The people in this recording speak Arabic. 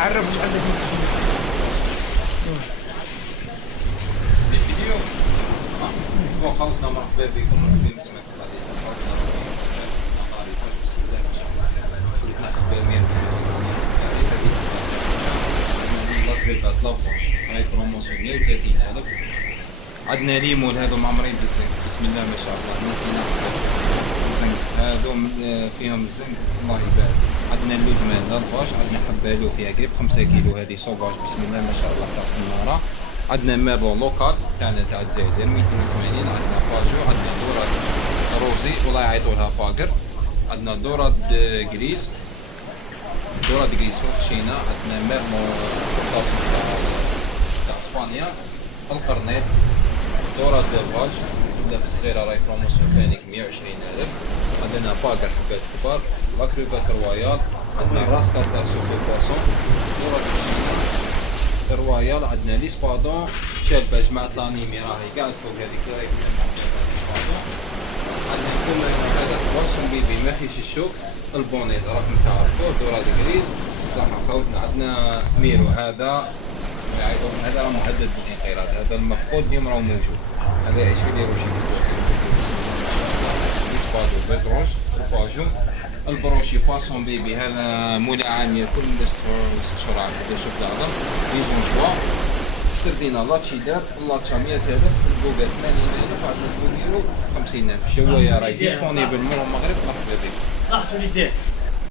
عرف وش عندك من الفيديو وخلطنا مرحبا بكم في مسمى هاي بروموسيون 130,000. عندنا ليمون هذو معمرين بالزنك، بسم الله ما شاء الله. الناس اللي ناقصة الزنك هذو فيهم الزنك الله يبارك. عندنا اللوز مال لافاج، عندنا حبالو فيها قريب 5 كيلو، هذه صوباج بسم الله ما شاء الله تاع السنارة. عندنا ميرلو لوكال تاعنا تاع الجزائر 280. عندنا باجو، عندنا دورة روزي والله يعيطوا لها باقر. عندنا دورة جريس، دورة جريس فوقشينا. عندنا ميرلو تاع اسبانيا، القرنيط، دورة لافاج تبدا في الصغيرة راهي بروموسيون ثانيك 120,000. عندنا باقر حبات كبار، لاكروبات رويال. عندنا راسكا تاع سوق البواسون، دورة فوقشينا رويال. عندنا لي سبادون شابه جماعة لانيمي راهي قاعد فوق هذيك راهي لي سبادون. عندنا كل هذا بواسون بيبي ما فيش الشوك. البونيت راكم تعرفوه، دورة جريز صح خوتنا. عندنا ميرو هذا يعيطون هذا راه مهدد بالانقراض، هذا المفقود اليوم راه موجود. هذا يعيش في ديروشي بزاف لي سبادو بيتروش وباجو. البروشي باسون بيبي هذا ملعن كل الشرع كذا شوف العظم يزون شوا. سردينا لاتشي دار اللاتشا 100,000، البوغا 80,000. عندنا البوغيرو 50,000. شوايه راهي ديسبونيبل من المغرب، مرحبا بك. صح تولي دير